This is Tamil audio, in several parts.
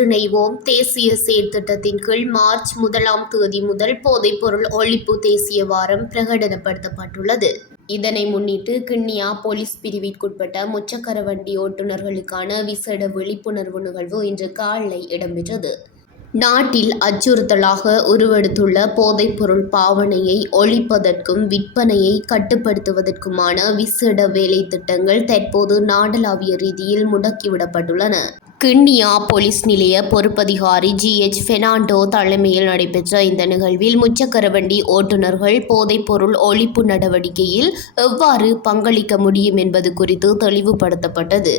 ஒன்றிணைவோம் தேசிய செயற்திட்டத்தின் கீழ் மார்ச் 1ஆம் தேதி முதல் போதைப்பொருள் ஒழிப்பு தேசிய வாரம் பிரகடனப்படுத்தப்பட்டுள்ளது. இதனை முன்னிட்டு கிண்ணியா போலீஸ் பிரிவிற்குட்பட்ட முச்சக்கர வண்டி ஓட்டுநர்களுக்கான விசேட விழிப்புணர்வு நிகழ்வு இன்று காலை இடம்பெற்றது. நாட்டில் அச்சுறுத்தலாக உருவெடுத்துள்ள போதைப்பொருள் பாவனையை ஒழிப்பதற்கும் விற்பனையை கட்டுப்படுத்துவதற்குமான விசேட வேலை திட்டங்கள் தற்போது நாடளாவிய ரீதியில் முடக்கிவிடப்பட்டுள்ளன. கிண்ணியா போலீஸ் நிலைய பொறுப்பதிகாரி GH பெர்னாண்டோ தலைமையில் நடைபெற்ற இந்த நிகழ்வில் முச்சக்கர வண்டி ஓட்டுநர்கள் போதைப்பொருள் ஒழிப்பு நடவடிக்கையில் எவ்வாறு பங்களிக்க முடியும் என்பது குறித்து தெளிவுபடுத்தப்பட்டது.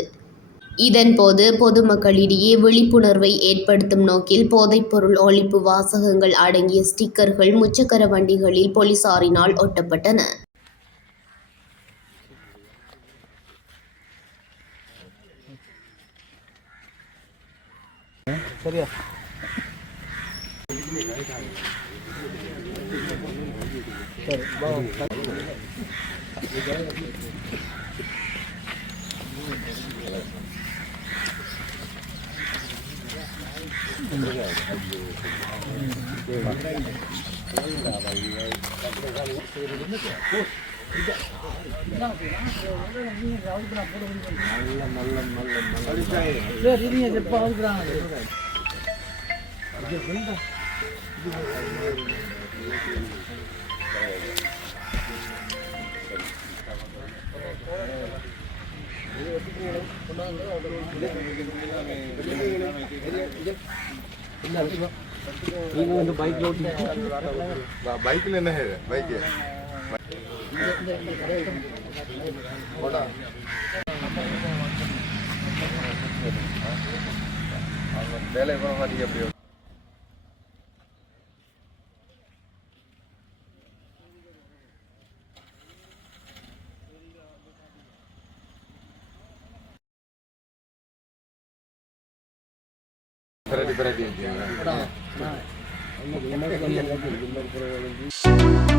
இதன்போது பொதுமக்களிடையே விழிப்புணர்வை ஏற்படுத்தும் நோக்கில் போதைப்பொருள் ஒழிப்பு வாசகங்கள் அடங்கிய ஸ்டிக்கர்கள் முச்சக்கர வண்டிகளில் போலீசாரினால் ஒட்டப்பட்டன. बाइक लेना है बाइक வேலை எப்படி Ready.